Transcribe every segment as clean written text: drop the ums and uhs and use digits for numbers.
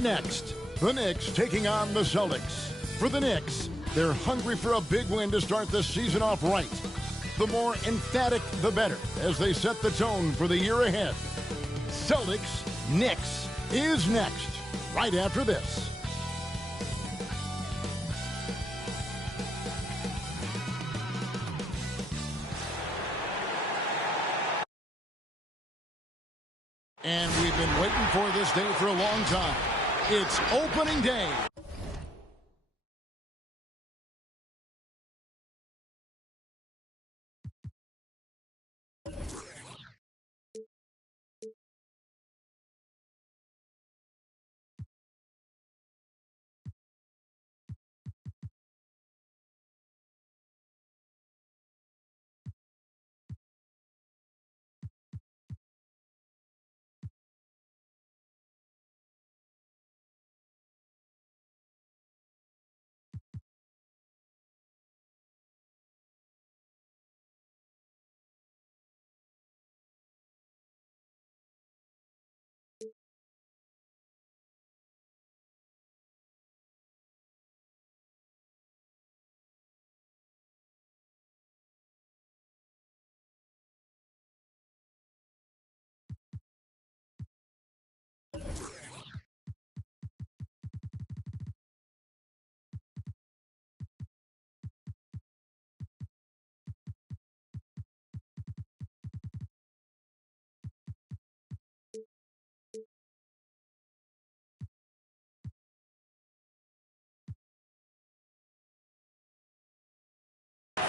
Up next, the Knicks taking on the Celtics. For the Knicks, they're hungry for a big win to start the season off right. The more emphatic, the better, as they set the tone for the year ahead. Celtics Knicks is next, right after this. And we've been waiting for this day for a long time. It's opening day.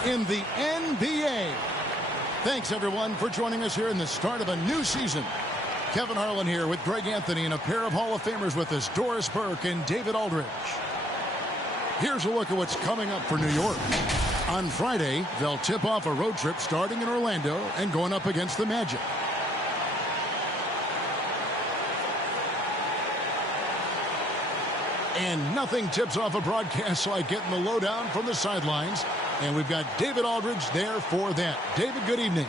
In the NBA. Thanks, everyone, for joining us here in the start of a new season. Kevin Harlan here with Greg Anthony and a pair of Hall of Famers with us, Doris Burke and David Aldridge. Here's a look at what's coming up for New York. On Friday, they'll tip off a road trip starting in Orlando and going up against the Magic. And nothing tips off a broadcast like getting the lowdown from the sidelines. And we've got David Aldridge there for that. David, good evening.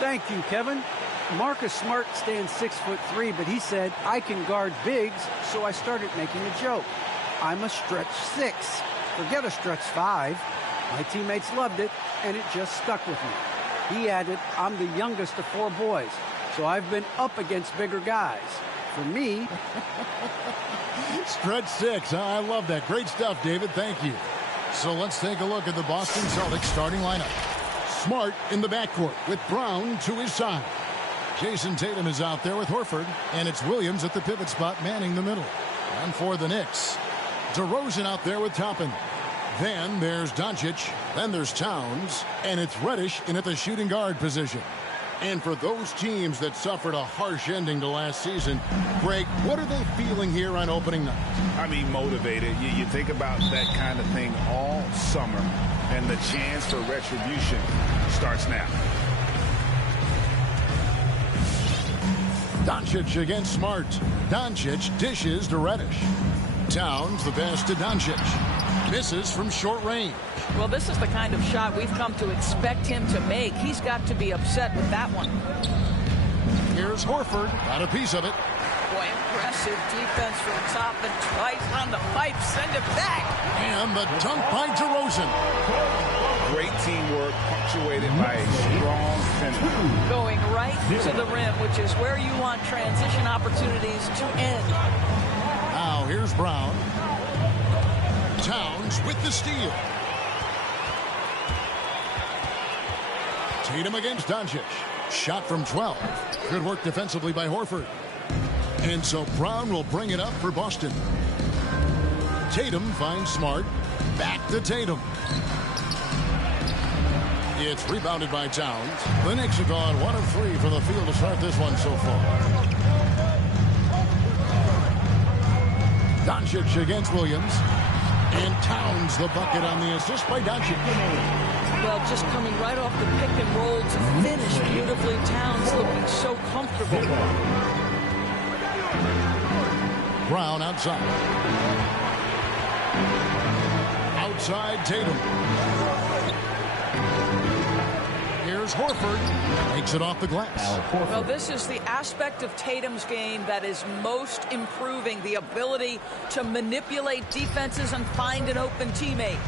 Thank you, Kevin. Marcus Smart stands 6'3", but he said, I can guard bigs, so I started making a joke. I'm a stretch 6. Forget a stretch 5. My teammates loved it, and it just stuck with me. He added, I'm the youngest of 4 boys, so I've been up against bigger guys. For me... Stretch 6. I love that. Great stuff, David. Thank you. So let's take a look at the Boston Celtics starting lineup. Smart in the backcourt with Brown to his side. Jason Tatum is out there with Horford, and it's Williams at the pivot spot manning the middle. And for the Knicks, DeRozan out there with Toppin. Then there's Doncic, then there's Towns, and it's Reddish in at the shooting guard position. And for those teams that suffered a harsh ending to last season, Greg, what are they feeling here on opening night? I mean, motivated. You think about that kind of thing all summer, and the chance for retribution starts now. Doncic against Smart. Doncic dishes to Reddish. Towns the pass to Doncic. Misses from short range. Well, this is the kind of shot we've come to expect him to make. He's got to be upset with that one. Here's Horford. Got a piece of it. Boy, impressive defense from top and twice on the pipe. Send it back. And the dunk by DeRozan. Great teamwork punctuated by a strong finish. Going right to the rim, which is where you want transition opportunities to end. Now here's Brown. Towns with the steal. Tatum against Doncic. Shot from 12. Good work defensively by Horford. And so Brown will bring it up for Boston. Tatum finds Smart. Back to Tatum. It's rebounded by Towns. The Knicks have gone 1 of 3 from the field to start this one so far. Doncic against Williams. And Towns the bucket on the assist by Doncic. Well, just coming right off the pick and roll to finish beautifully. Towns looking so comfortable. Brown outside. Outside Tatum. Here's Here's Horford. Makes it off the glass. Well, this is the aspect of Tatum's game that is most improving, the ability to manipulate defenses and find an open teammate.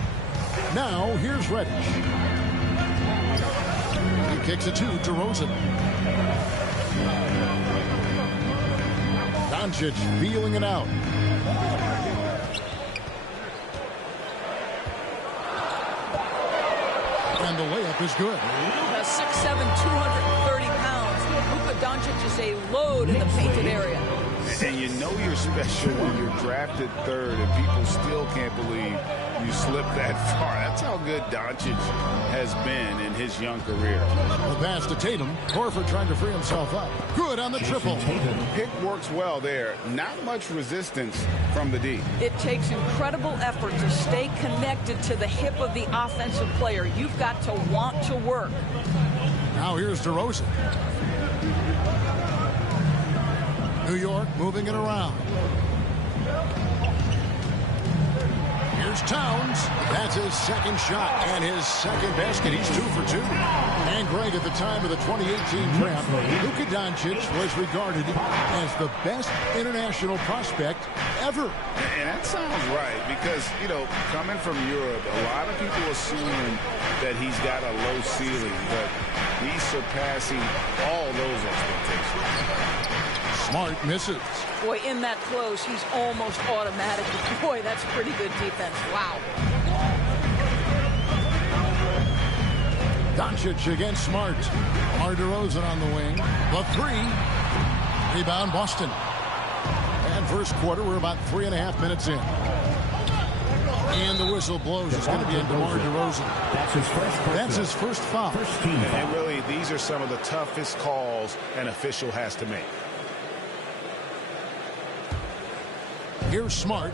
Now, here's Reddish. He kicks it to DeRozan. Doncic feeling it out. And the layup is good. 6'7", 230 pounds. Luka Doncic is a load in the painted area. And you know you're special when you're drafted third and people still can't believe you slipped that far. That's how good Doncic has been in his young career. The pass to Tatum. Horford trying to free himself up. Good on the triple. Pick works well there. Not much resistance from the D. It takes incredible effort to stay connected to the hip of the offensive player. You've got to want to work. Now here's DeRozan. New York moving it around. Here's Towns. That's his second shot and his second basket. He's 2 for 2. And Greg, at the time of the 2018 draft, Luka Doncic was regarded as the best international prospect ever. And that sounds right because, you know, coming from Europe, a lot of people assume that he's got a low ceiling, but he's surpassing all those expectations. Smart misses. Boy, in that close, he's almost automatic. Boy, that's pretty good defense. Wow. Doncic against Smart. DeRozan on the wing. The three. Rebound Boston. And first quarter, we're about 3.5 minutes in. And the whistle blows. It's going to be on DeMar DeRozan. That's his first foul. And really, these are some of the toughest calls an official has to make. Here's Smart.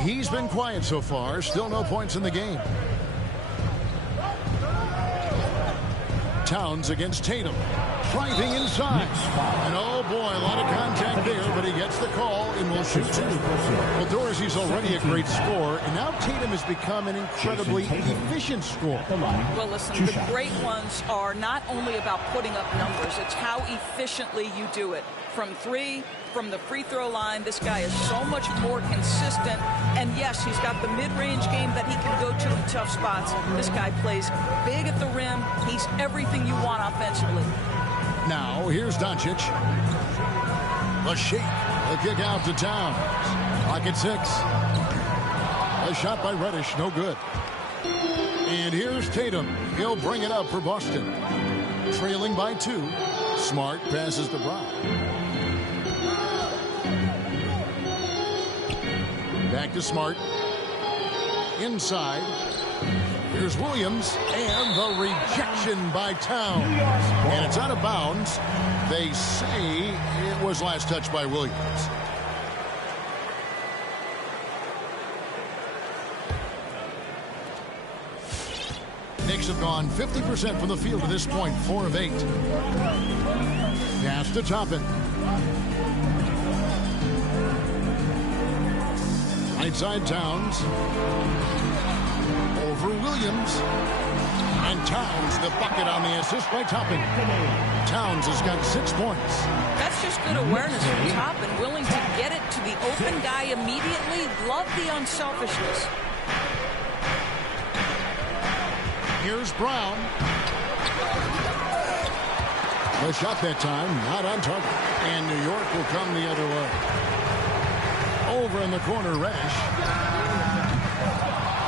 He's been quiet so far. Still no points in the game. Towns against Tatum. Driving inside. And oh boy, a lot of contact there, but he gets the call and will shoot 2. Well, Dorsey's already a great scorer, and now Tatum has become an incredibly efficient scorer. Well, listen, the great ones are not only about putting up numbers, it's how efficiently you do it. From 3, from the free throw line, this guy is so much more consistent. And yes, he's got the mid-range game that he can go to in tough spots. This guy plays big at the rim. He's everything you want offensively. Now, here's Doncic. The shake. The kick out to Towns. Clock at 6. A shot by Reddish. No good. And here's Tatum. He'll bring it up for Boston. Trailing by 2. Smart passes to Brown. Back to Smart. Inside. Here's Williams. And the rejection by Towns. And it's out of bounds. They say it was last touched by Williams. Knicks have gone 50% from the field to this point. 4 of 8. Pass to Toppin. Right side Towns. Over Williams. And Towns, the bucket on the assist by Toppin. Towns has got 6 points. That's just good awareness from Toppin, willing to get it to the open guy immediately. Love the unselfishness. Here's Brown. The shot that time, not on target. And New York will come the other way. Over in the corner, Reddish.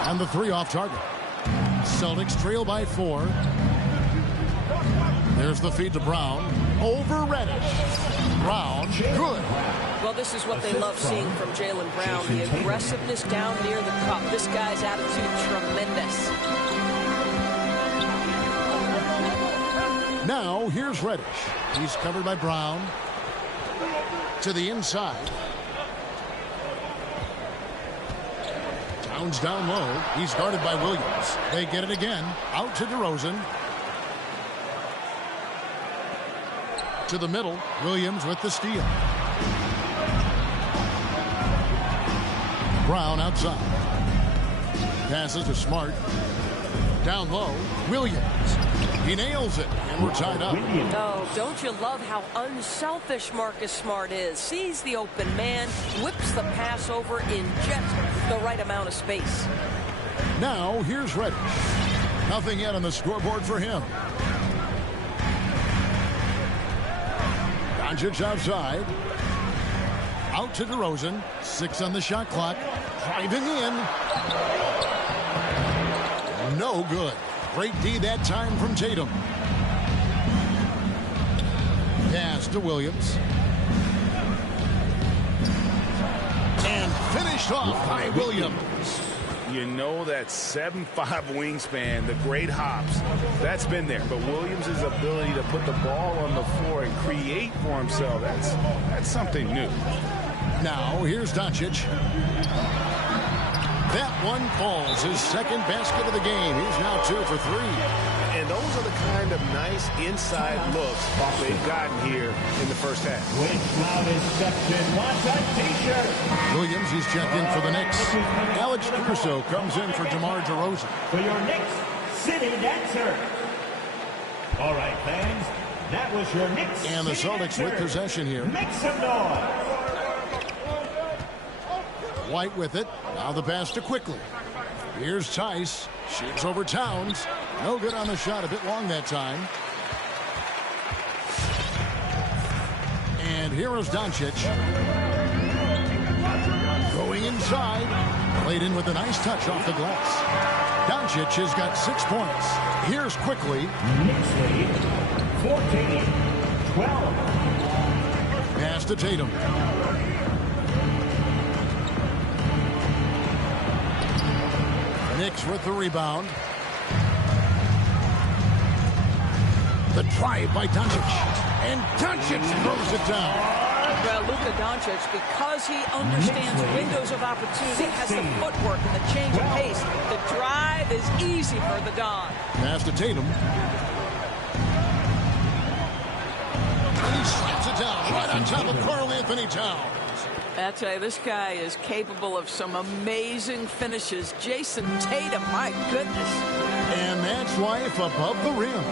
And the 3 off target. Celtics trail by 4. There's the feed to Brown. Over Reddish. Brown, good. Well, this is what they love seeing from Jaylen Brown. The aggressiveness down near the cup. This guy's attitude, tremendous. Now, here's Reddish. He's covered by Brown. To the inside. Towns down low. He's guarded by Williams. They get it again. Out to DeRozan. To the middle. Williams with the steal. Brown outside. Passes to Smart. Down low, Williams. He nails it, and we're tied up. Oh, don't you love how unselfish Marcus Smart is? Sees the open man, whips the pass over in just the right amount of space. Now, here's Reddish. Nothing yet on the scoreboard for him. Doncic outside. Out to DeRozan. 6 on the shot clock. Driving in. No good. Great D that time from Tatum. Pass to Williams. And finished off by Williams. You know that 7'5" wingspan, the great hops, that's been there. But Williams' ability to put the ball on the floor and create for himself, that's something new. Now, here's Doncic. That one falls, his second basket of the game. He's now 2 for 3. And those are the kind of nice inside looks they've gotten here in the first half. Which loudest section wants a t-shirt? Williams is checked in for the Knicks. Alex Caruso comes in for DeMar DeRozan. For your Knicks City Dancer. All right, fans, that was your Knicks And the Celtics with possession here. Make some noise. White with it. Now the pass to Quickly. Here's Tice. Shoots over Towns. No good on the shot. A bit long that time. And here is Doncic. Going inside. Played in with a nice touch off the glass. Doncic has got 6 points. Here's Quickly. Knicks lead 14-12. Pass to Tatum. Knicks with the rebound. The drive by Doncic. And Doncic throws it down. Well, Luka Doncic, because he understands windows of opportunity, has the footwork and the change of pace. The drive is easy for the Don. Pass to Tatum. And he slaps it down right on top of Karl Anthony Towns. I tell you, this guy is capable of some amazing finishes. Jason Tatum, my goodness. And that's life above the rim.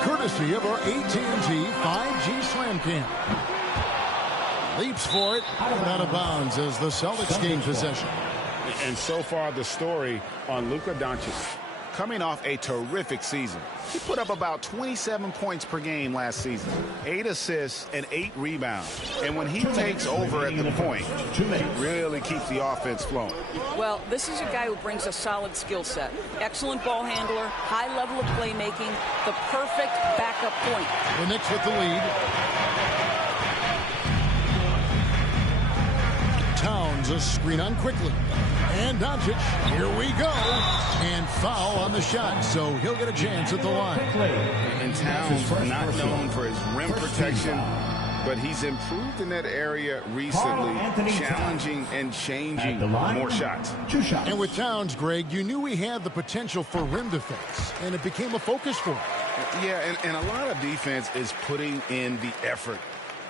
Courtesy of our AT&T 5G Slam Cam. Leaps for it and out of bounds as the Celtics gain possession. And so far, the story on Luka Doncic. Coming off a terrific season. He put up about 27 points per game last season, 8 assists and 8 rebounds. And when he takes over at the point, he really keeps the offense flowing. Well, this is a guy who brings a solid skill set. Excellent ball handler, high level of playmaking, the perfect backup point. The Knicks with the lead. Towns a screen on Quickly. And Doncic, here we go. And foul on the shot, so he'll get a chance at the line. And Towns, not known for his rim protection, but he's improved in that area recently, challenging and changing more shots. And with Towns, Greg, you knew he had the potential for rim defense, and it became a focus for him. Yeah, and a lot of defense is putting in the effort.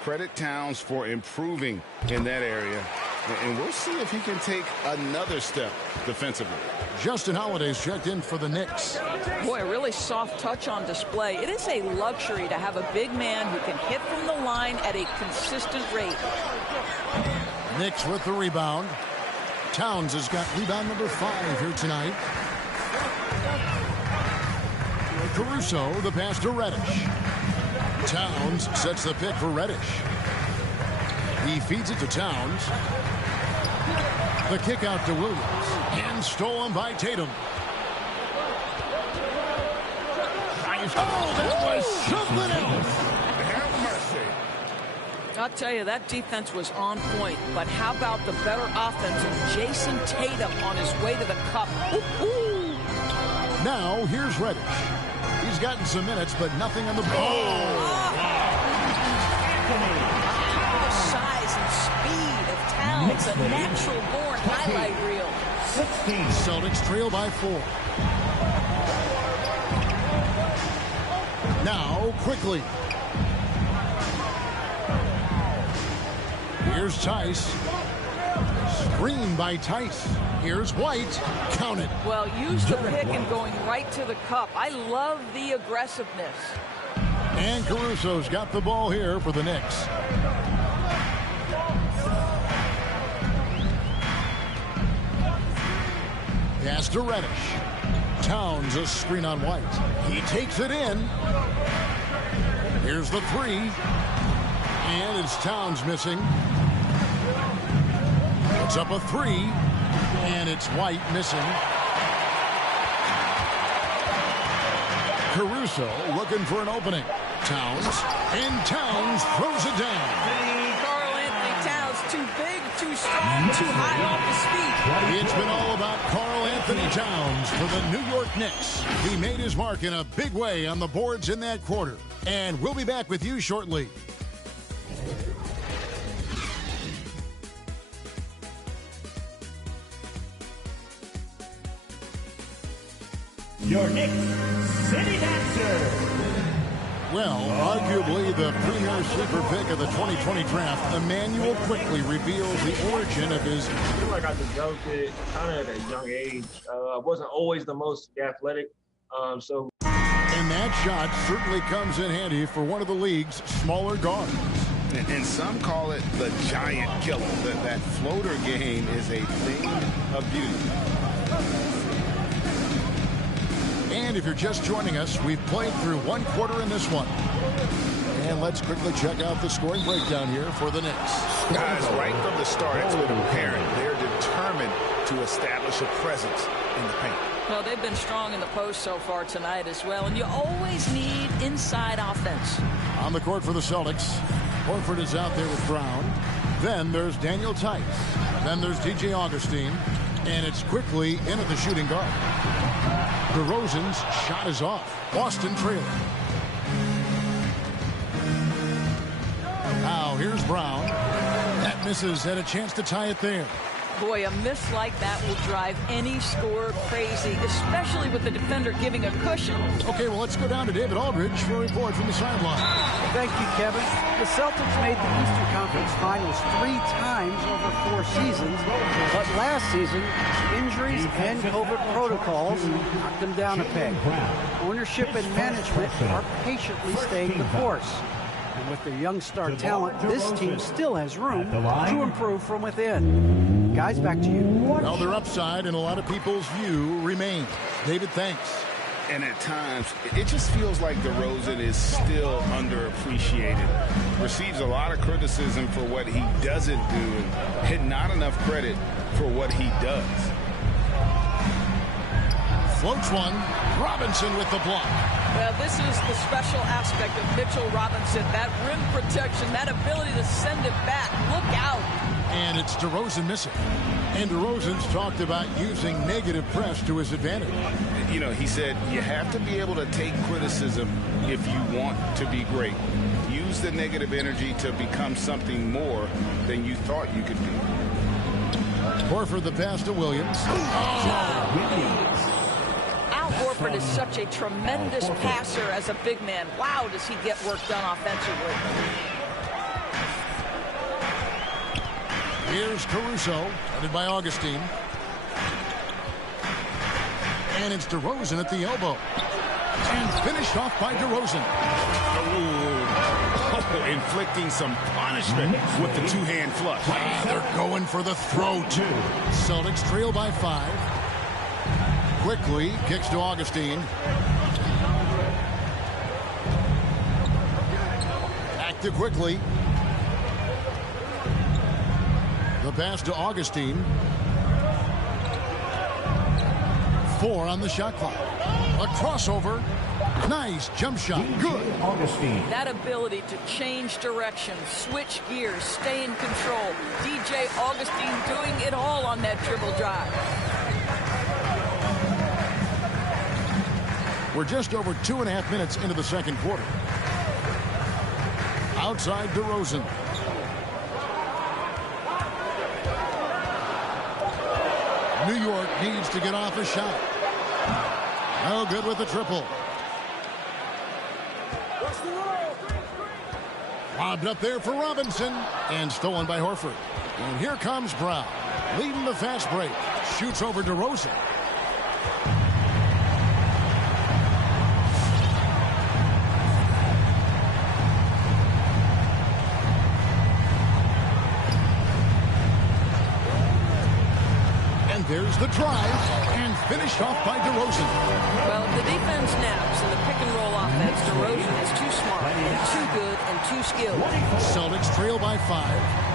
Credit Towns for improving in that area. And we'll see if he can take another step defensively. Justin Holiday's checked in for the Knicks. Boy, a really soft touch on display. It is a luxury to have a big man who can hit from the line at a consistent rate. Knicks with the rebound. Towns has got rebound number 5 here tonight. Caruso, the pass to Reddish. Towns sets the pick for Reddish. He feeds it to Towns. The kick out to Williams. And stolen by Tatum. Oh, that was something else. Have mercy. I'll tell you, that defense was on point. But how about the better offense of Jason Tatum on his way to the cup? Ooh. Now, here's Reddish. He's gotten some minutes, but nothing on the ball. The size and speed of Towns, a natural-born highlight reel. 16. Celtics trail by 4. Now, Quickly. Here's Tice. Screen by Tice. Here's White. Count it. Well, use the pick and going right to the cup. I love the aggressiveness. And Caruso's got the ball here for the Knicks. Pass to Reddish. Towns a screen on White. He takes it in. Here's the three. And it's Towns missing. Puts up a three. And it's White missing. Caruso looking for an opening. Towns. And Towns throws it down. Karl Anthony Towns, too big, too strong, too high off his feet. It's been all about Karl Anthony Towns for the New York Knicks. He made his mark in a big way on the boards in that quarter. And we'll be back with you shortly. Your Knicks City Dancer. Well, arguably the premier sleeper pick of the 2020 draft, Emmanuel quickly reveals the origin of his... I feel like I developed it kind of at a young age. I wasn't always the most athletic, so... And that shot certainly comes in handy for one of the league's smaller guards. And some call it the giant killer. That floater game is a thing of beauty. And if you're just joining us, we've played through one quarter in this one. And let's quickly check out the scoring breakdown here for the Knicks. Guys, right from the start, it's been apparent they're determined to establish a presence in the paint. Well, they've been strong in the post so far tonight as well, and you always need inside offense. On the court for the Celtics, Horford is out there with Brown. Then there's Daniel Tice. Then there's DJ Augustine. And it's quickly in at the shooting guard. DeRozan's shot is off. Boston trailing. Now here's Brown. That misses, had a chance to tie it there. Boy, a miss like that will drive any scorer crazy, especially with the defender giving a cushion. Okay, well, let's go down to David Aldridge for a report from the sideline. Thank you, Kevin. The Celtics made the Eastern Conference Finals 3 times over 4 seasons, but last season, injuries and COVID protocols knocked them down a peg. Ownership and management are patiently staying the course. And with their young star talent, this team still has room to improve from within. Guys, back to you. Well, their upside in a lot of people's view remains. David, thanks. And at times, it just feels like DeRozan is still underappreciated. Receives a lot of criticism for what he doesn't do and not enough credit for what he does. Floats one. Robinson with the block. Well, this is the special aspect of Mitchell Robinson. That rim protection, that ability to send it back. Look out. And it's DeRozan missing. And DeRozan's talked about using negative press to his advantage. You know, he said you have to be able to take criticism if you want to be great. Use the negative energy to become something more than you thought you could be. Horford the pass to Williams. Al Horford is such a tremendous passer as a big man. Wow, does he get work done offensively. Here's Caruso, headed by Augustine. And it's DeRozan at the elbow. And finished off by DeRozan. Oh, inflicting some punishment with the two-hand flush. They're going for the throw, too. Celtics trail by 5. Quickly kicks to Augustine. Back to Quickly. The pass to Augustine. 4 on the shot clock. A crossover. Nice jump shot. Good. Augustine. That ability to change direction, switch gears, stay in control. DJ Augustine doing it all on that dribble drive. We're just over 2.5 minutes into the second quarter. Outside DeRozan. New York needs to get off a shot. No good with the triple. Lobbed up there for Robinson and stolen by Horford. And here comes Brown, leading the fast break. Shoots over DeRozan. And there's the drive, and finished off by DeRozan. Well, the defense snaps in the pick-and-roll offense. DeRozan is too smart, and too good, and too skilled. Celtics trail by 5.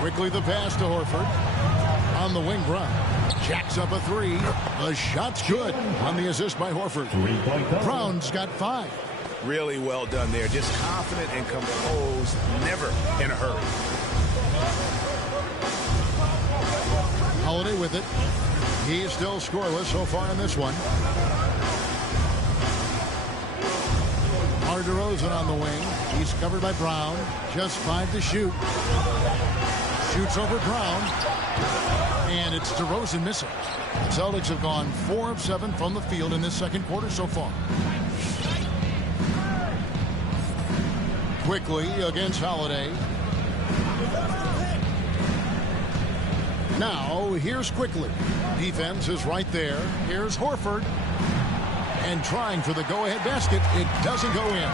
Quickly the pass to Horford. On the wing, Brown. Jacks up a 3. The shot's good on the assist by Horford. Brown's got 5. Really well done there. Just confident and composed, never in a hurry. Holiday with it. He's still scoreless so far in this one. DeRozan on the wing. He's covered by Brown. Just 5 to shoot. Shoots over Brown. And it's DeRozan missing. The Celtics have gone 4 of 7 from the field in this second quarter so far. Quickly against Holiday. Now, here's Quickly. Defense is right there. Here's Horford. And trying for the go-ahead basket. It doesn't go in.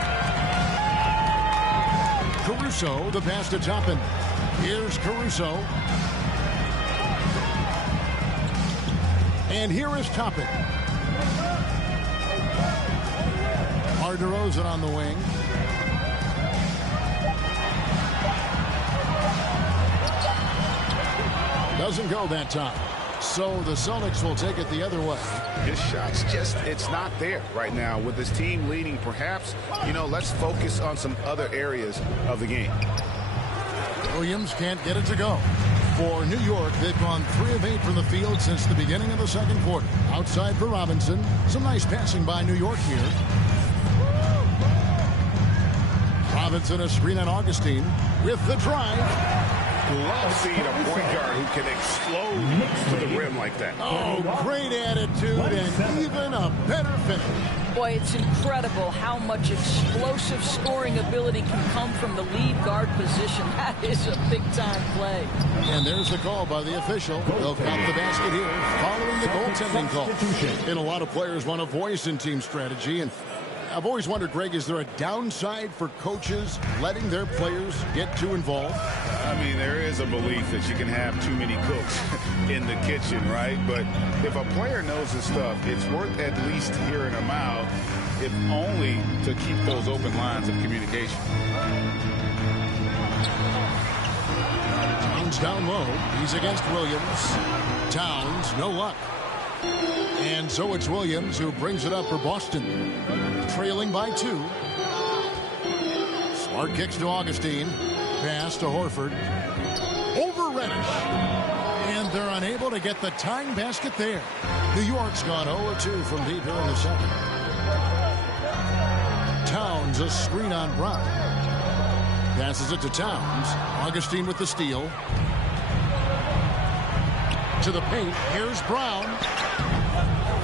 Caruso, the pass to Toppin. Here's Caruso. And here is Toppin. DeRozan on the wing. Doesn't go that time. So the Celtics will take it the other way. His shot's just, it's not there right now. With his team leading, perhaps, let's focus on some other areas of the game. Williams can't get it to go. For New York, they've gone 3 of 8 from the field since the beginning of the second quarter. Outside for Robinson. Some nice passing by New York here. Robinson, a screen on Augustine with the drive. Love seeing a point guard who can explode to the rim like that. Oh, great attitude and even a better finish. Boy, it's incredible how much explosive scoring ability can come from the lead guard position. That is a big-time play. And there's the call by the official. They'll count the basket here following the goaltending call. And a lot of players want a voice in team strategy. And I've always wondered, Greg, is there a downside for coaches letting their players get too involved? I mean, there is a belief that you can have too many cooks in the kitchen, right? But if a player knows his stuff, it's worth at least hearing him out, if only to keep those open lines of communication. Towns down low. He's against Williams. Towns, no luck. And so it's Williams who brings it up for Boston. Trailing by 2. Smart kicks to Augustine. Pass to Horford. Over Reddish. And they're unable to get the tying basket there. New York's gone 0-2 from deep here in the second. Towns, a screen on Brown. Passes it to Towns. Augustine with the steal. To the paint. Here's Brown.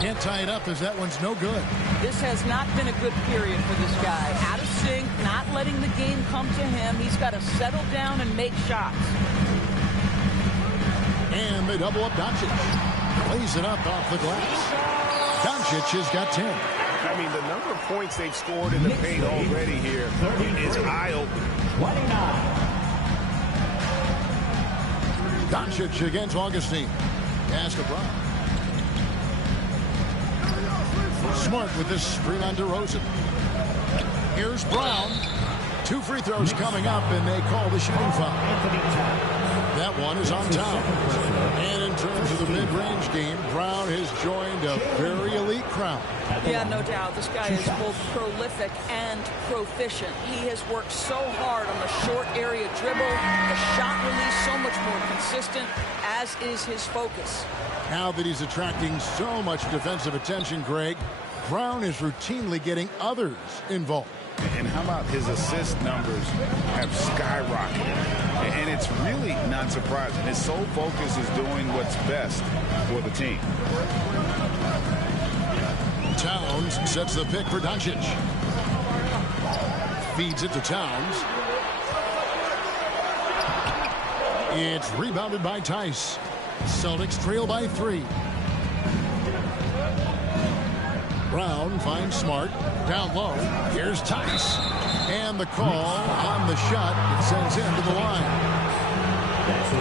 Can't tie it up as that one's no good. This has not been a good period for this guy. Out of sync, not letting the game come to him. He's got to settle down and make shots. And they double up Doncic. Plays it up off the glass. Doncic has got 10. I mean, the number of points they've scored in the paint already here is eye-opening. 29. Doncic against Augustine. Pass to Brown. Smart with this screen on DeRozan. Here's Brown. 2 free throws coming up, and they call the shooting foul. That one is on Towns. And in terms of the mid-range game, Brown has joined a very elite crowd. Yeah, no doubt. This guy is both prolific and proficient. He has worked so hard on the short area dribble, the shot release so much more consistent, as is his focus. Now that he's attracting so much defensive attention, Greg, Brown is routinely getting others involved. And how about his assist numbers have skyrocketed? And it's really not surprising. His sole focus is doing what's best for the team. Towns sets the pick for Doncic. Feeds it to Towns. It's rebounded by Tice. Celtics trail by 3. Brown finds Smart. Down low. Here's Tice. And the call on the shot. It sends him to the line.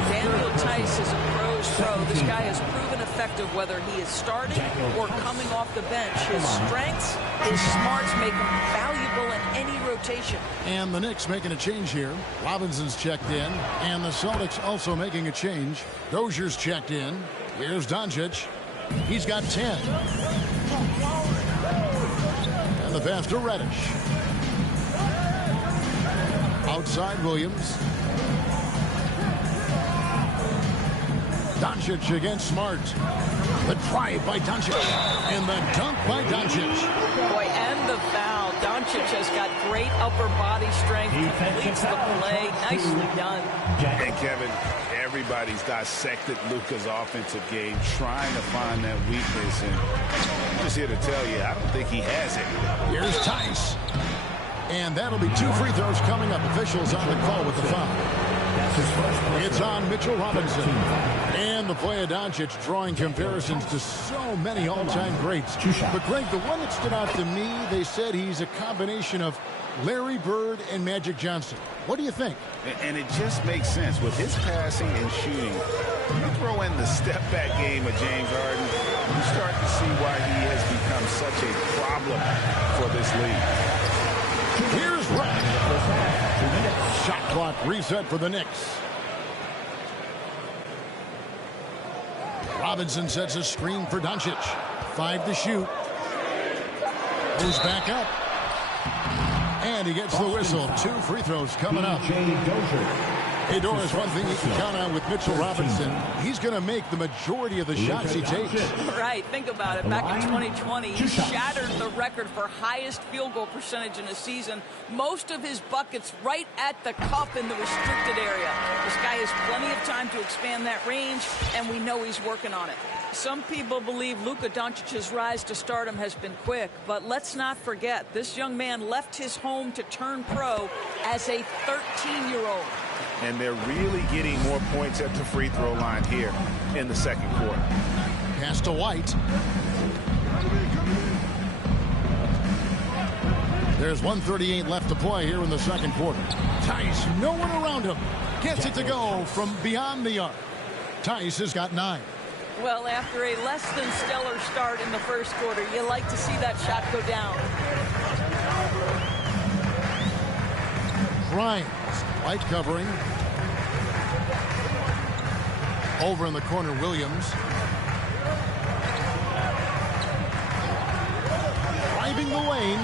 Daniel Tice is a pro's pro. This guy has proven effective whether he is starting or coming off the bench. His strengths, his smarts make him valuable in any rotation. And the Knicks making a change here. Robinson's checked in. And the Celtics also making a change. Dozier's checked in. Here's Doncic. He's got 10. And the pass to Reddish. Outside Williams. Doncic against Smart. The drive by Doncic. And the dunk by Doncic. Boy, and the foul. Doncic has got great upper body strength. Completes the play. Nicely done. And Kevin, everybody's dissected Luka's offensive game, trying to find that weakness. And I'm just here to tell you, I don't think he has it. Here's Tice. And that'll be 2 free throws coming up. Officials on the call with the foul. It's on Mitchell Robinson. And the play of Doncic drawing comparisons to so many all-time greats. But, Greg, the one that stood out to me, they said he's a combination of Larry Bird and Magic Johnson. What do you think? And it just makes sense. With his passing and shooting, you throw in the step-back game of James Harden, you start to see why he has become such a problem for this league. Here's Red. Shot clock reset for the Knicks. Robinson sets a screen for Doncic. 5 to shoot. Moves back up. And he gets the whistle. 2 free throws coming up. Hey, Doris, one thing you can count on with Mitchell Robinson, he's going to make the majority of the shots he takes. Right, think about it. Back in 2020, he shattered the record for highest field goal percentage in a season. Most of his buckets right at the cup in the restricted area. This guy has plenty of time to expand that range, and we know he's working on it. Some people believe Luka Doncic's rise to stardom has been quick, but let's not forget, this young man left his home to turn pro as a 13-year-old. And they're really getting more points at the free throw line here in the second quarter. Pass to White. There's 1:38 left to play here in the second quarter. Tice, no one around him. Gets it to go from beyond the arc. Tice has got 9. Well, after a less than stellar start in the first quarter, you like to see that shot go down. Grimes. White covering. Over in the corner, Williams. Driving the lane.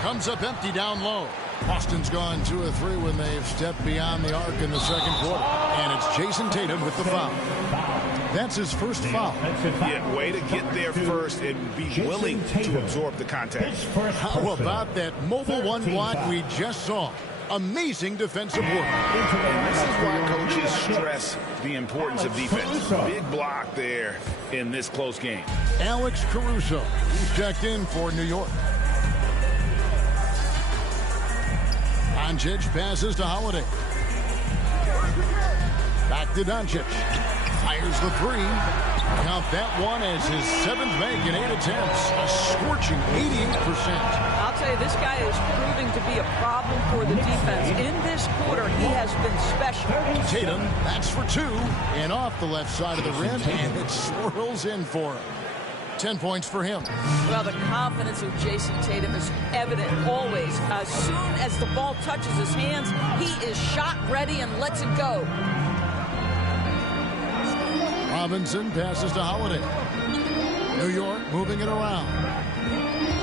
Comes up empty down low. Boston's gone 2 of 3 when they've stepped beyond the arc in the second quarter. And it's Jason Tatum with the foul. That's his first foul. Yeah, way to get there first and be willing to absorb the contact. How about that mobile 1 block we just saw? Amazing defensive work. And this is why coaches stress the importance of defense. Big block there in this close game. Alex Caruso, who's checked in for New York. Doncic passes to Holiday. Back to Doncic. Fires the 3. Count that one as his 7th make in 8 attempts. A scorching 88%. I'll tell you, this guy is proving to be a problem for the defense. In this quarter, he has been special. Tatum, that's for 2. And off the left side of the rim, and it swirls in for him. 10 points for him. Well, the confidence of Jason Tatum is evident always. As soon as the ball touches his hands, he is shot ready and lets it go. Robinson passes to Holiday. New York moving it around.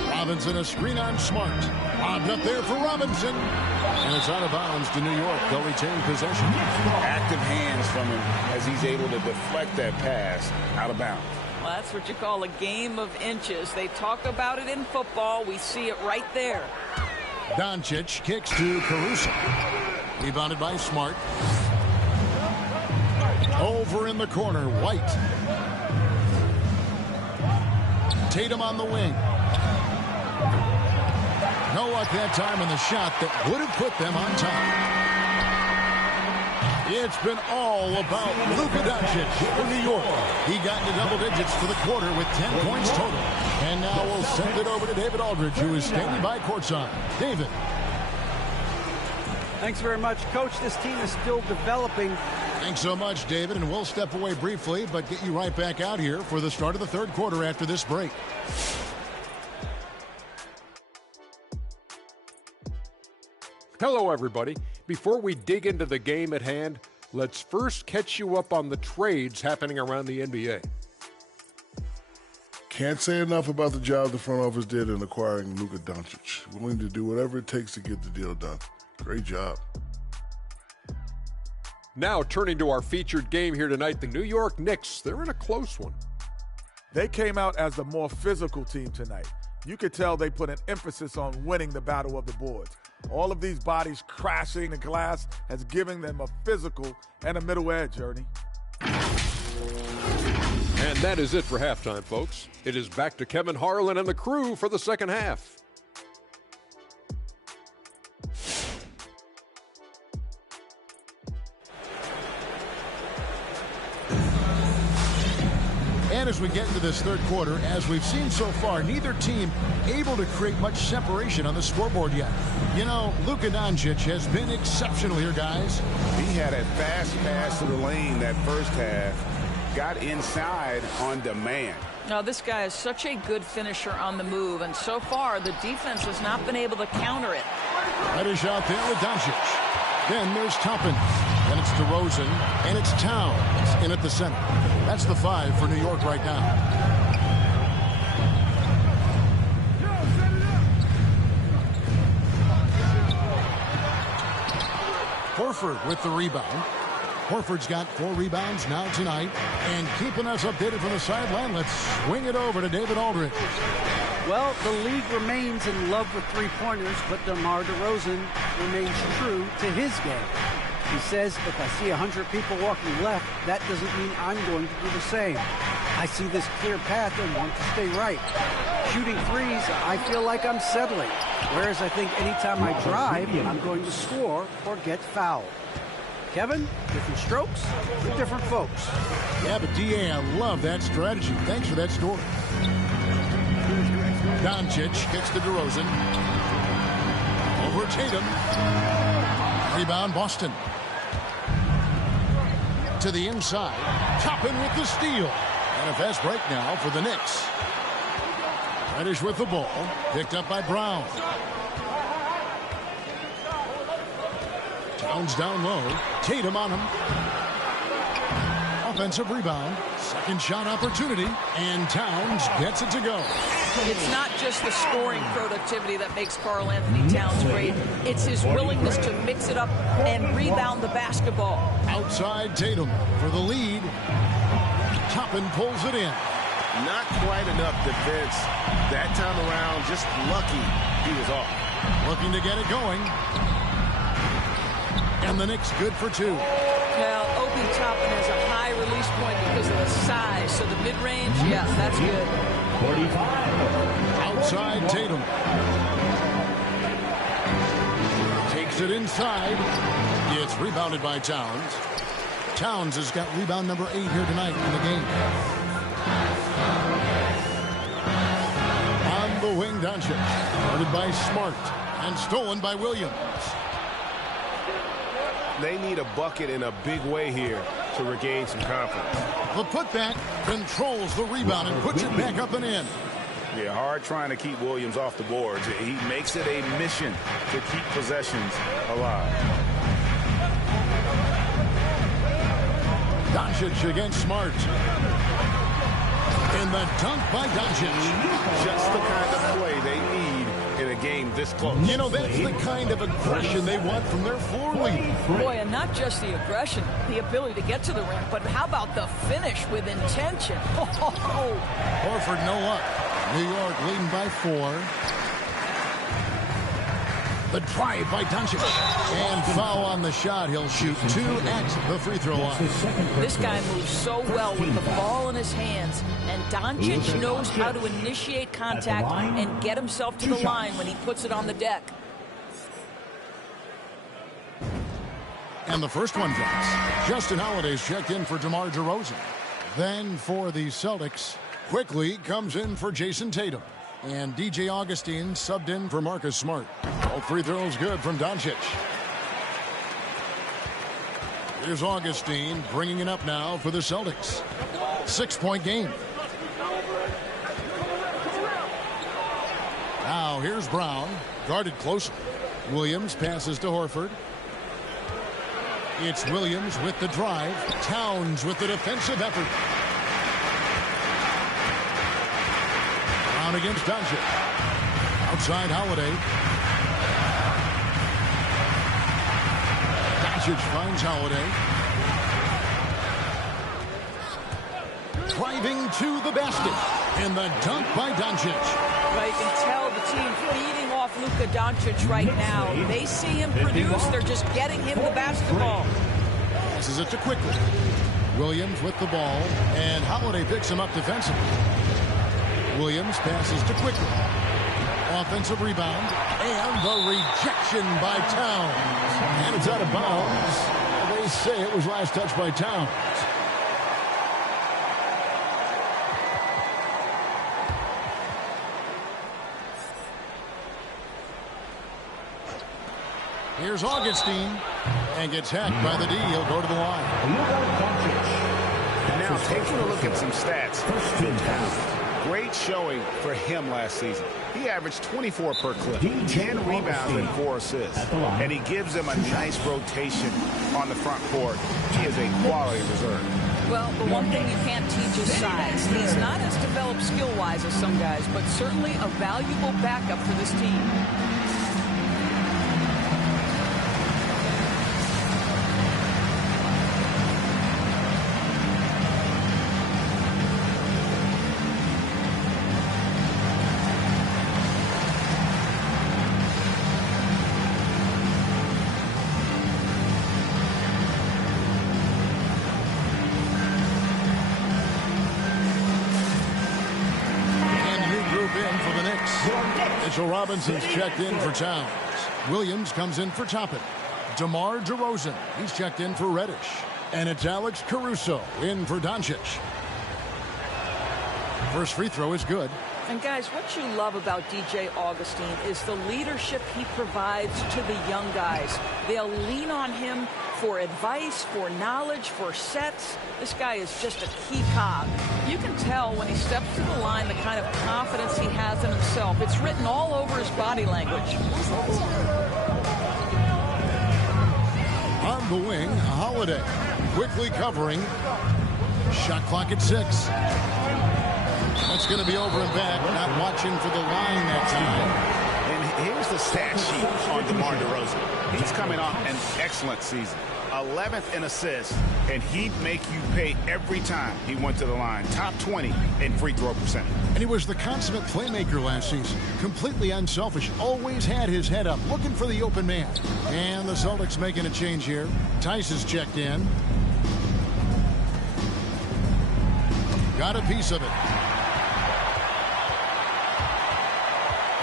Robinson, a screen on Smart. Lobbed up there for Robinson. And it's out of bounds to New York. They'll retain possession. Active hands from him as he's able to deflect that pass out of bounds. Well, that's what you call a game of inches. They talk about it in football. We see it right there. Doncic kicks to Caruso. Rebounded by Smart. Over in the corner, White. Tatum on the wing. No luck that time in the shot that would have put them on top. It's been all about Luka Doncic for New York. He got into double digits for the quarter with 10 points total. And now we'll send it over to David Aldridge, who is standing by courtside. David. Thanks very much, Coach. This team is still developing. Thanks so much, David. And we'll step away briefly, but get you right back out here for the start of the third quarter after this break. Hello, everybody. Before we dig into the game at hand, let's first catch you up on the trades happening around the NBA. Can't say enough about the job the front office did in acquiring Luka Doncic. Willing to do whatever it takes to get the deal done. Great job. Now, turning to our featured game here tonight, the New York Knicks. They're in a close one. They came out as the more physical team tonight. You could tell they put an emphasis on winning the battle of the boards. All of these bodies crashing the glass has given them a physical and a middle edge, Ernie. And that is it for halftime, folks. It is back to Kevin Harlan and the crew for the second half. And as we get into this third quarter, as we've seen so far, neither team able to create much separation on the scoreboard yet. You know, Luka Doncic has been exceptional here, guys. He had a fast pass to the lane that first half. Got inside on demand. Now, this guy is such a good finisher on the move, and so far the defense has not been able to counter it. Reddish out there with Doncic. Then there's Toppin. Then it's DeRozan, and it's Towns in at the center. That's the 5 for New York right now. Horford with the rebound. Horford's got 4 rebounds now tonight. And keeping us updated from the sideline, let's swing it over to David Aldridge. Well, the league remains in love with three-pointers, but DeMar DeRozan remains true to his game. He says, if I see 100 people walking left, that doesn't mean I'm going to do the same. I see this clear path and want to stay right. Shooting threes, I feel like I'm settling. Whereas I think anytime I drive, I'm going to score or get fouled. Kevin, different strokes for different folks. Yeah, but D.A., I love that strategy. Thanks for that story. Doncic gets to DeRozan. Over Tatum. Rebound, Boston. To the inside. Toppin with the steal. And a fast break now for the Knicks. Reddish with the ball. Picked up by Brown. Towns down low. Tatum on him. Offensive rebound. Second shot opportunity. And Towns gets it to go. It's not just the scoring productivity that makes Karl Anthony Towns great. It's his willingness to mix it up and rebound the basketball. Outside Tatum for the lead. Toppin pulls it in. Not quite enough defense that time around. Just lucky he was off. Looking to get it going. And the Knicks good for 2. Now, Obi Toppin has a high release point because of the size. So the mid-range, yeah, that's good. 45. Outside Tatum. Takes it inside. It's rebounded by Towns. Towns has got rebound number 8 here tonight in the game. On the wing, Doncic. Guarded by Smart. And stolen by Williams. They need a bucket in a big way here to regain some confidence. The putback controls the rebound and puts it back up and in. Yeah, hard trying to keep Williams off the boards. He makes it a mission to keep possessions alive. Doncic against Smart. And the dunk by Doncic. Just the kind of play they need in a game this close. You know, that's the kind of aggression they want from their floor leader. Boy, and not just the aggression, the ability to get to the rim, but how about the finish with intention? Oh. Horford, no luck. New York leading by 4. The drive by Doncic. And foul on the shot. He'll shoot 2 at the free throw line. This guy moves so well with the ball in his hands. And Doncic knows how to initiate contact and get himself to the line when he puts it on the deck. And the first one drops. Justin Holiday's checked in for DeMar DeRozan. Then for the Celtics, quickly comes in for Jason Tatum. And DJ Augustine subbed in for Marcus Smart. All free throws good from Doncic. Here's Augustine bringing it up now for the Celtics. 6-point game. Now here's Brown, guarded closely. Williams passes to Horford. It's Williams with the drive. Towns with the defensive effort. Brown against Doncic. Outside Holiday. Doncic finds Holiday. Driving to the basket. And the dunk by Doncic. Well, you can tell the team feeding off Luka Doncic right now. They see him produce. They're just getting him the basketball. Passes it to Quickly. Williams with the ball. And Holiday picks him up defensively. Williams passes to Quickly. Offensive rebound. And the rejection by Towns. And it's out of bounds. They say it was last touched by Towns. Here's Augustine, and gets hacked by the D. He'll go to the line. Now taking a look at some stats. Great showing for him last season. He averaged 24 per clip, 10 rebounds and 4 assists. And he gives them a nice rotation on the front court. He is a quality reserve. Well, the one thing you can't teach is size. He's not as developed skill-wise as some guys, but certainly a valuable backup for this team. Mitchell Robinson's checked in for Towns. Williams comes in for Toppin. DeMar DeRozan, he's checked in for Reddish. And it's Alex Caruso in for Doncic. First free throw is good. And guys, what you love about DJ Augustine is the leadership he provides to the young guys. They'll lean on him for advice, for knowledge, for sets. This guy is just a key cog. You can tell when he steps to the line the kind of confidence he has in himself. It's written all over his body language. On the wing, Holiday quickly covering. Shot clock at 6. That's going to be over and back. Not watching for the line that time. And here's the stat sheet on DeMar DeRozan. He's coming off an excellent season. 11th in assists, and he'd make you pay every time he went to the line. Top 20 in free throw percentage. And he was the consummate playmaker last season. Completely unselfish. Always had his head up, looking for the open man. And the Celtics making a change here. Tice is checked in. Got a piece of it.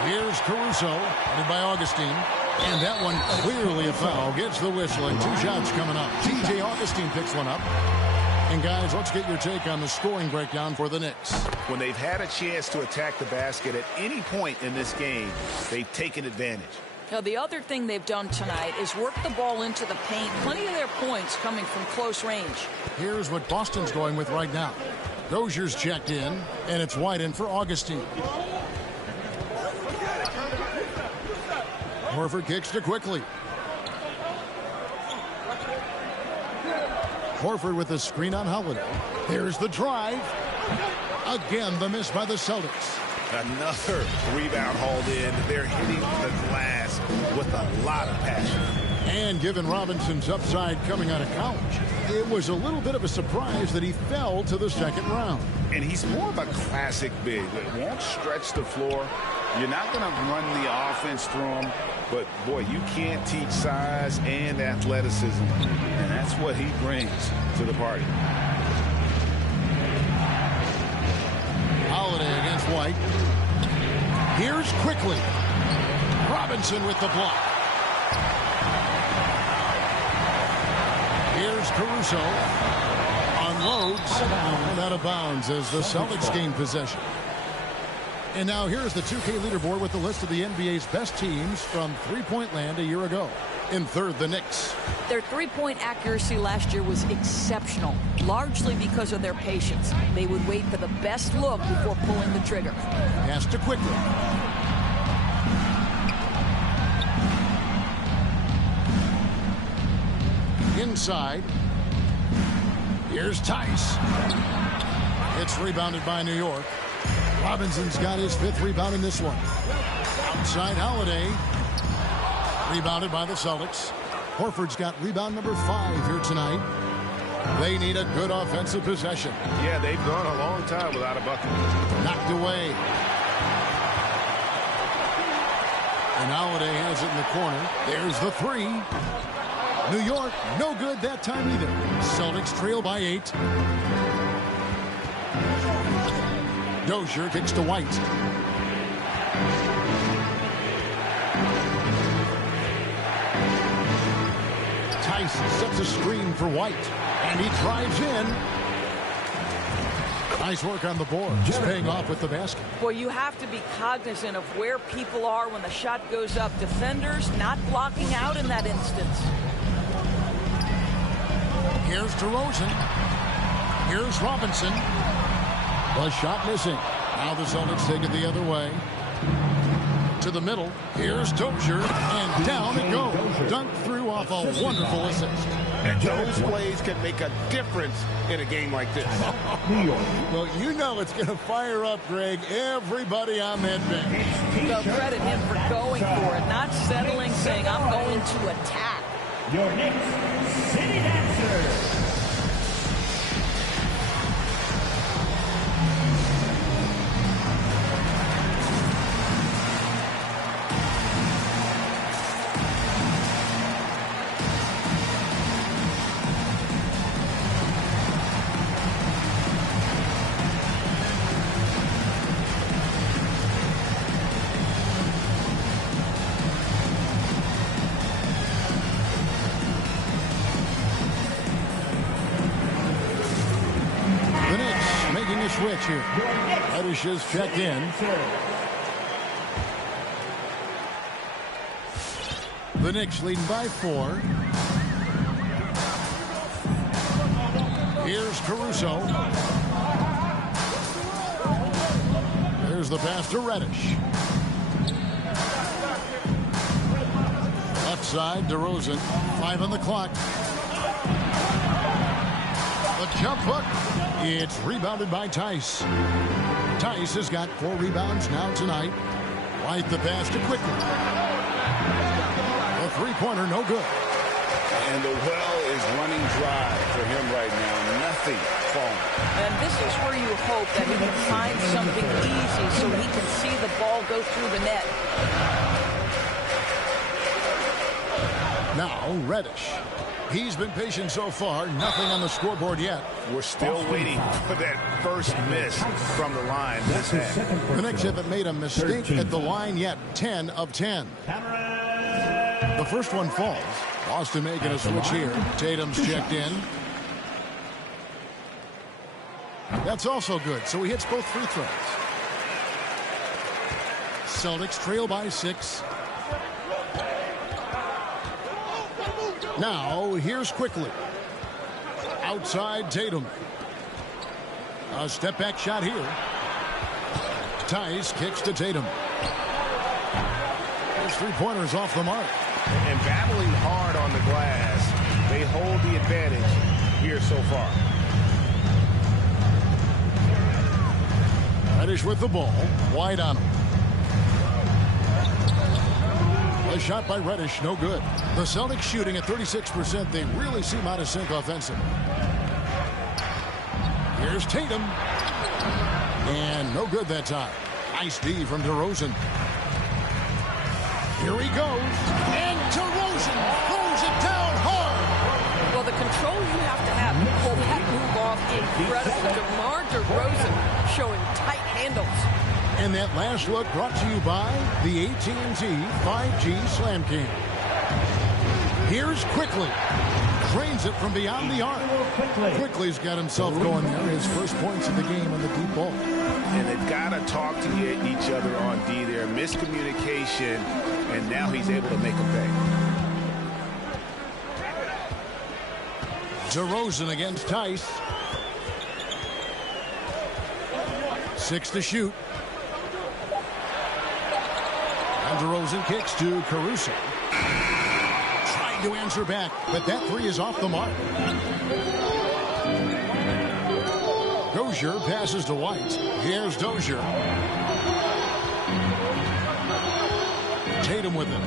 Here's Caruso, headed by Augustine. And that one clearly a foul. Gets the whistle, and 2 shots coming up. DJ Augustine picks one up. And guys, let's get your take on the scoring breakdown for the Knicks. When they've had a chance to attack the basket at any point in this game, they've taken advantage. Now, the other thing they've done tonight is work the ball into the paint. Plenty of their points coming from close range. Here's what Boston's going with right now. Dozier's checked in, and it's White in for Augustine. Horford kicks to Quickly. Horford with the screen on Holiday. Here's the drive. Again, the miss by the Celtics. Another rebound hauled in. They're hitting the glass with a lot of passion. And given Robinson's upside coming out of college, it was a little bit of a surprise that he fell to the second round. And he's more of a classic big. It won't stretch the floor. You're not going to run the offense through him. But, boy, you can't teach size and athleticism. And that's what he brings to the party. Holiday against White. Here's Quickly. Robinson with the block. Here's Caruso. Unloads. And out of bounds as the Celtics gain possession. And now here's the 2K leaderboard with the list of the NBA's best teams from three-point land a year ago. In third, the Knicks. Their three-point accuracy last year was exceptional, largely because of their patience. They would wait for the best look before pulling the trigger. Pass to quickly. Inside. Here's Tice. It's rebounded by New York. Robinson's got his 5th rebound in this one. Outside Holiday. Rebounded by the Celtics. Horford's got rebound number 5 here tonight. They need a good offensive possession. Yeah, they've gone a long time without a bucket. Knocked away. And Holiday has it in the corner. There's the 3. New York, no good that time either. Celtics trail by 8. Dozier kicks to White. Tice sets a screen for White. And he drives in. Nice work on the board. Just paying off with the basket. Boy, you have to be cognizant of where people are when the shot goes up. Defenders not blocking out in that instance. Here's DeRozan. Here's Robinson. The shot missing. Now the Celtics take it the other way. To the middle. Here's Dozier. And down it goes. Dunked through off a wonderful assist. And those plays can make a difference in a game like this. Well, you know it's going to fire up, Greg, everybody on that bench. Well, credit him for going for it, not settling, saying, I'm going to attack. Your Knicks City Dancers. Switch here. Reddish is checked in. The Knicks leading by 4. Here's Caruso. There's the pass to Reddish. Left side, DeRozan. 5 on the clock. The jump hook. It's rebounded by Tice. Tice has got 4 rebounds now tonight. White the pass to quickly. The three-pointer, no good. And the well is running dry for him right now. Nothing falling. And this is where you hope that he can find something easy so he can see the ball go through the net. Now, Reddish. He's been patient so far. Nothing on the scoreboard yet. We're still waiting for that first miss from the line this half. The Knicks haven't made a mistake at the line yet. 10 of 10. The first one falls. Boston making a switch here. Tatum's checked in. That's also good. So he hits both free throws. Celtics trail by 6. Now, here's quickly. Outside Tatum. A step-back shot here. Tice kicks to Tatum. Those three-pointers off the mark. And battling hard on the glass, they hold the advantage here so far. Reddish with the ball. White on him. A shot by Reddish, no good. The Celtics shooting at 36%. They really seem out of sync offensively. Here's Tatum. And no good that time. Nice D from DeRozan. Here he goes. And DeRozan throws it down hard. Well, the control you have to have to pull that move off incredible. DeMar DeRozan showing tight handles. And that last look brought to you by the AT&T 5G Slam King. Here's quickly. Drains it from beyond the arc. Quickly's got himself going there. His first points of the game on the deep ball. And they've got to talk to each other on D there. Miscommunication, and now he's able to make a pay. DeRozan against Tice. 6 to shoot. And DeRozan kicks to Caruso. Trying to answer back, but that three is off the mark. Dozier passes to White. Here's Dozier. Tatum with him.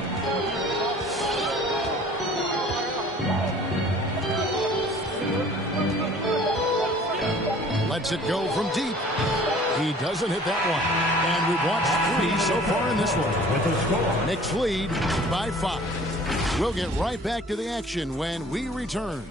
Lets it go from deep. He doesn't hit that one. And we've watched 3 so far in this one. Knicks lead by 5. We'll get right back to the action when we return.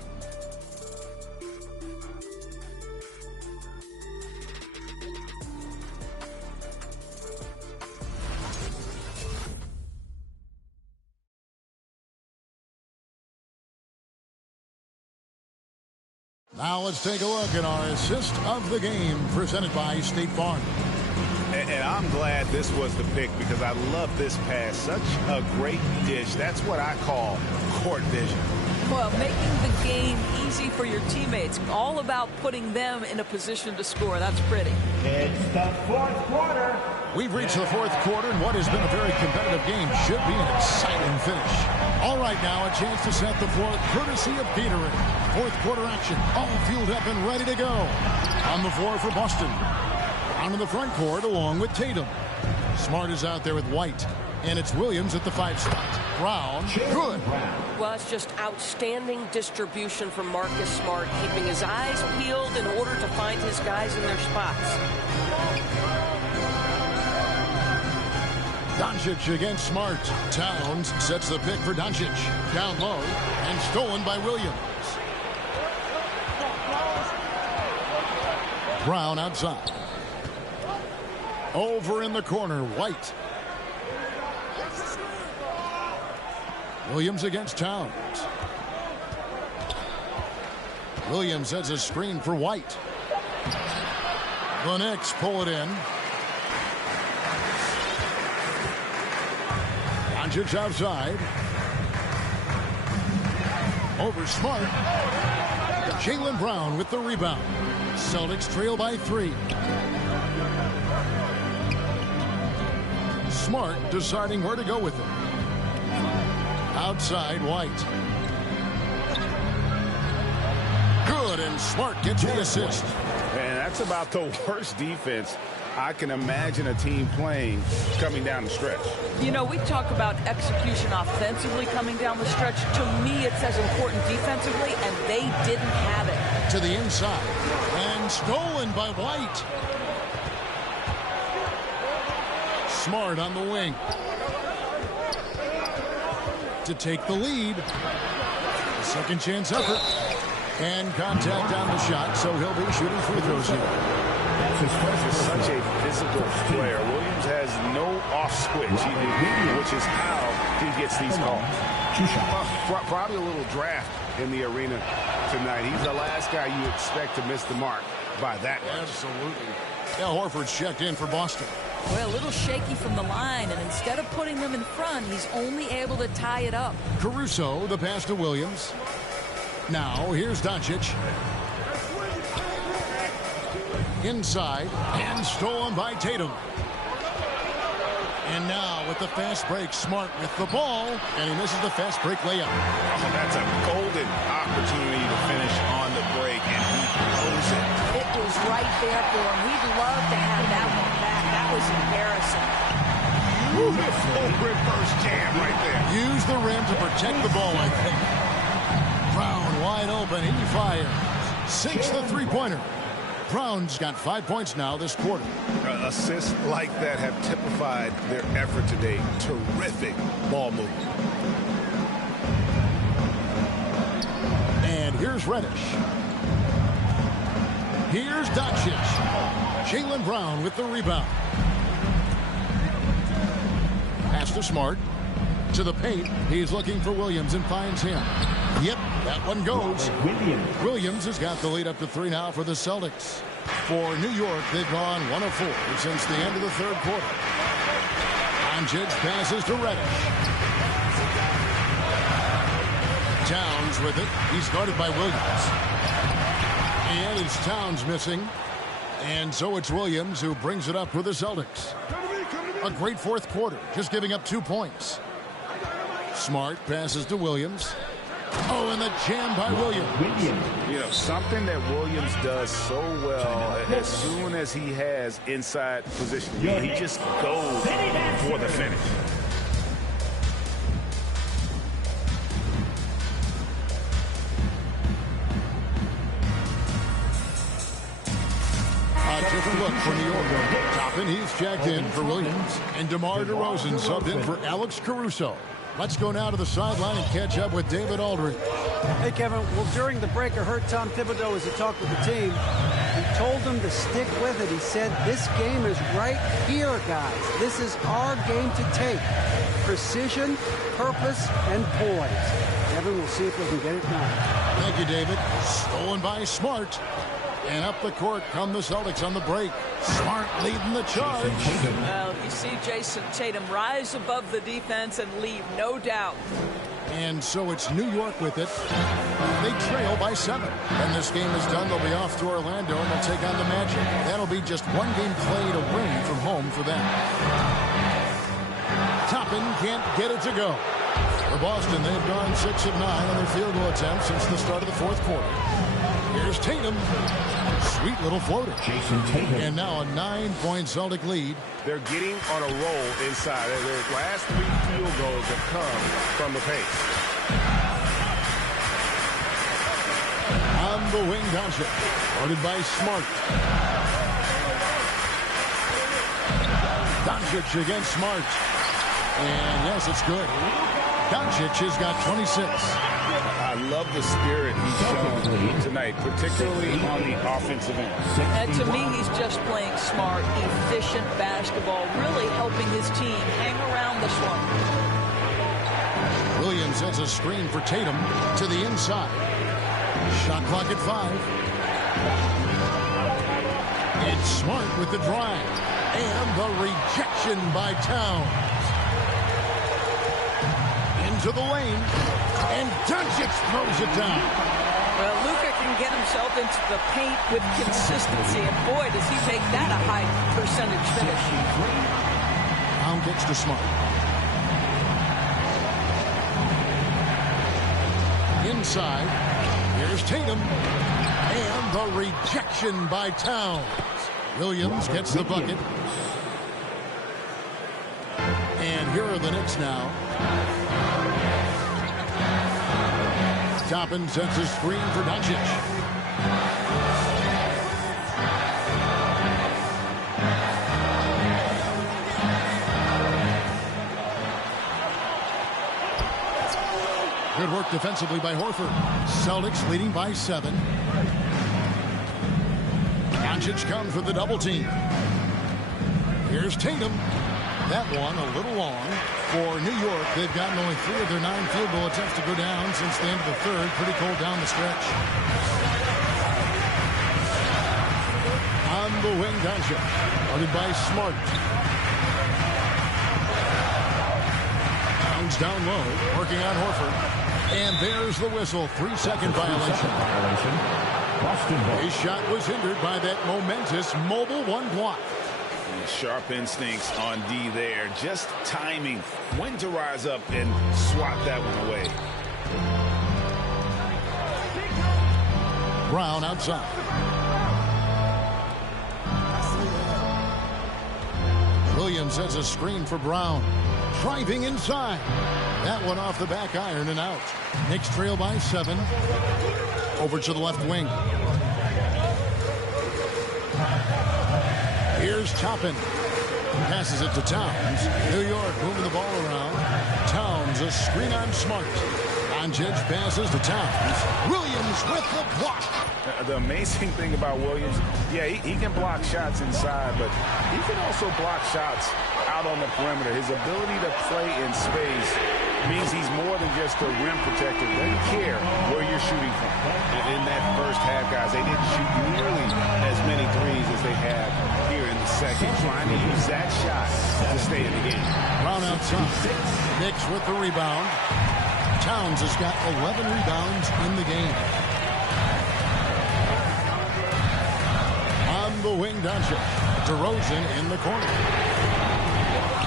Now let's take a look at our assist of the game presented by State Farm. And I'm glad this was the pick because I love this pass. Such a great dish. That's what I call court vision. Well, making the game easy for your teammates. All about putting them in a position to score. That's pretty. It's the fourth quarter. We've reached the fourth quarter, and what has been a very competitive game should be an exciting finish. All right, now a chance to set the floor courtesy of Gatorade. Fourth quarter action, all fueled up and ready to go. On the floor for Boston. Down in the front court along with Tatum. Smart is out there with White. And it's Williams at the 5 spot. Brown, good. Well, it's just outstanding distribution from Marcus Smart, keeping his eyes peeled in order to find his guys in their spots. Doncic against Smart. Towns sets the pick for Doncic. Down low and stolen by Williams. Brown outside. Over in the corner, White. Williams against Towns. Williams has a screen for White. The Knicks pull it in. Doncic outside. Over Smart. Jaylen Brown with the rebound. Celtics trail by 3. Smart deciding where to go with it. Outside, White. Good, and Smart gets the assist. And that's about the worst defense I can imagine a team playing coming down the stretch. You know, we talk about execution offensively coming down the stretch. To me, it's as important defensively, and they didn't have it. To the inside, and stolen by White. Smart on the wing. To take the lead. Second chance effort. And contact on the shot, so he'll be shooting free throws here. This is such a physical player. Williams has no off switch, which is how he gets these calls. Probably a little draft in the arena tonight. He's the last guy you expect to miss the mark by that much. Absolutely. Al Horford's checked in for Boston. Well, a little shaky from the line, and instead of putting them in front, he's only able to tie it up. Caruso, the pass to Williams. Now, here's Doncic. Inside, and stolen by Tatum. And now, with the fast break, Smart with the ball, and he misses the fast break layup. Oh, that's a golden opportunity to finish on the break, and he blows it. It was right there for him. We'd love to have that one back. That was embarrassing. Beautiful reverse jam right there. Use the rim to protect the ball, I think. Brown wide open. He fires. Sinks the three-pointer. Brown's got 5 points now this quarter. Assists like that have typified their effort today. Terrific ball movement. And here's Reddish. Here's Doncic. Jaylen Brown with the rebound. Pass to Smart. To the paint. He's looking for Williams and finds him. Yep, that one goes. Williams has got the lead up to 3 now for the Celtics. For New York, they've gone 1 of 4 since the end of the third quarter. Doncic passes to Reddish. Towns with it. He's guarded by Williams. And it's Towns missing. And so it's Williams who brings it up for the Celtics. A great fourth quarter, just giving up 2 points. Smart passes to Williams. Oh, and the jam by Williams. You know, something that Williams does so well, as soon as he has inside position, he just goes for the finish. A different look for New York. Toppin, he's checked in for Williams. And DeMar DeRozan subbed in for Alex Caruso. Let's go now to the sideline and catch up with David Aldridge. Hey, Kevin. Well, during the break, I heard Tom Thibodeau as he talked with the team. He told them to stick with it. He said, this game is right here, guys. This is our game to take. Precision, purpose, and poise. Kevin, we'll see if we can get it now. Thank you, David. Stolen by Smart. And up the court come the Celtics on the break. Smart leading the charge. Well, you see Jason Tatum rise above the defense and leave, no doubt. And so it's New York with it. They trail by 7. When this game is done, they'll be off to Orlando and they'll take on the Magic. That'll be just 1 game played away from home for them. Toppin can't get it to go. For Boston, they've gone 6 of 9 on their field goal attempts since the start of the fourth quarter. Here's Tatum. Sweet little floater. And now a 9-point Celtic lead. They're getting on a roll inside. Their last 3 field goals have come from the pace. On the wing, Doncic. Guarded by Smart. Doncic against Smart. And yes, it's good. Doncic has got 26. I love the spirit he's shown tonight, particularly on the offensive end. And to me, he's just playing smart, efficient basketball, really helping his team hang around this one. Williams sets a screen for Tatum to the inside. Shot clock at 5. It's Smart with the drive. And the rejection by Towns. Into the lane. And Doncic throws it down. Well, Luka can get himself into the paint with consistency, and boy, does he make that a high percentage finish. Brown gets to Smart. Inside, here's Tatum. And the rejection by Towns. Williams gets the bucket. And here are the Knicks now. Toppin sets a screen for Doncic. Good work defensively by Horford. Celtics leading by 7. Doncic comes with the double team. Here's Tatum. That one a little long. For New York, they've gotten only 3 of their 9 field goal attempts to go down since the end of the third. Pretty cold down the stretch. On the wing, Doncic. Guarded by Smart. Towns down low, working on Horford. And there's the whistle. 3-second violation. His shot was hindered by that momentous mobile 1 block. Sharp instincts on D there. Just timing when to rise up and swat that one away. Brown outside. Williams sets a screen for Brown. Driving inside. That one off the back iron and out. Knicks trail by 7. Over to the left wing. Here's Toppin. Passes it to Towns. New York moving the ball around. Towns a screen on Smart. Doncic passes to Towns. Williams with the block. The amazing thing about Williams, yeah, he can block shots inside, but he can also block shots out on the perimeter. His ability to play in space means he's more than just a rim protector. Doesn't care where you're shooting from. In that first half, guys, they didn't shoot nearly as many threes as they have here in the second, trying to use that shot to stay in the game. Brown outside. Knicks with the rebound. Towns has got 11 rebounds in the game. On the wing, Doncic. DeRozan in the corner.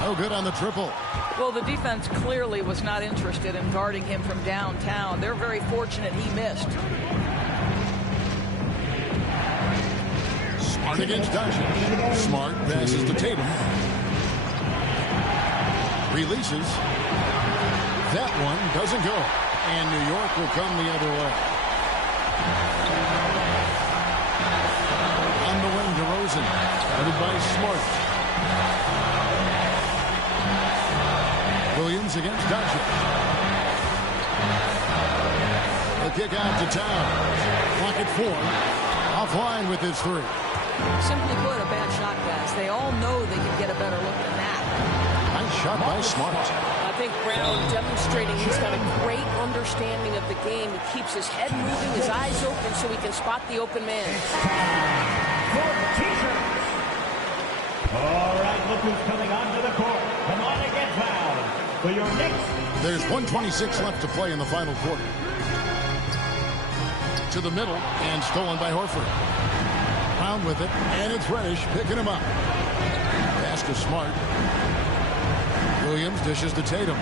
No good on the triple. Well, the defense clearly was not interested in guarding him from downtown. They're very fortunate he missed. Smart against Doncic. Smart passes to Tatum. Releases. That one doesn't go. And New York will come the other way. On the wing, DeRozan. Headed by Smart. Williams against Doncic. The kick out to Towns. Clock at 4. Offline with his three. Simply put, a bad shot, guys. They all know they can get a better look than that. Nice shot by Smart. I think Brown demonstrating he's got a great understanding of the game. He keeps his head moving, his eyes open so he can spot the open man. All right, look who's coming onto the court. Come on and get fouled. For your Knicks. There's 1:26 left to play in the final quarter. To the middle and stolen by Horford. Brown with it, and it's Reddish picking him up. Pass to Smart. Williams dishes to Tatum.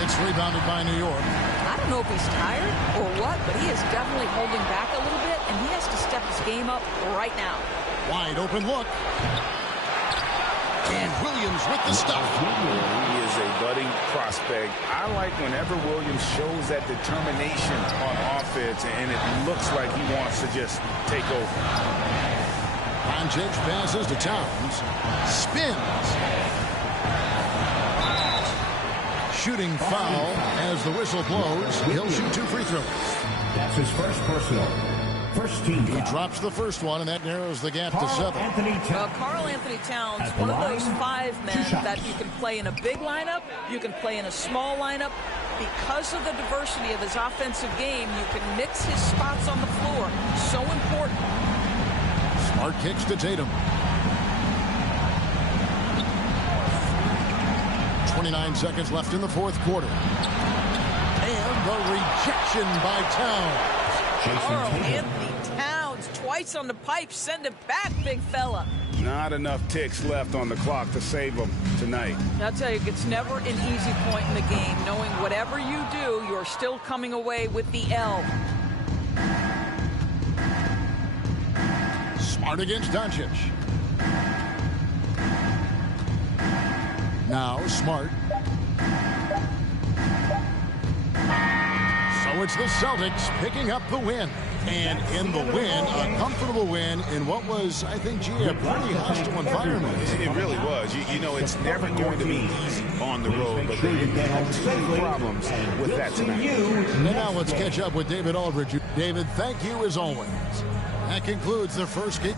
It's rebounded by New York. I don't know if he's tired or what, but he is definitely holding back a little bit, and he has to step his game up right now. Wide open look. And Williams with the stuff. He is a budding prospect. I like whenever Williams shows that determination on offense, and it looks like he wants to just take over. Doncic passes to Towns. Spins. Shooting foul as the whistle blows. He'll shoot 2 free throws. That's his first personal. First team He foul. drops the first one, and that narrows the gap to 7. Well, Karl Anthony Towns, one of those 5 men that you can play in a big lineup, you can play in a small lineup. Because of the diversity of his offensive game, you can mix his spots on the floor. So important. Smart kicks to Tatum. 29 seconds left in the fourth quarter. And the rejection by Towns. Karl Anthony Towns twice on the pipe. Send it back, big fella. Not enough ticks left on the clock to save them tonight. I'll tell you, it's never an easy point in the game, knowing whatever you do, you're still coming away with the L. Smart against Doncic. Now Smart. So it's the Celtics picking up the win. And in the win, a comfortable win in what was, I think, gee, a pretty hostile environment. It really was. You know, it's never going to be easy on the road, but they didn't have too problems with that tonight. And now let's catch up with David Aldridge. David, thank you as always. That concludes the first game.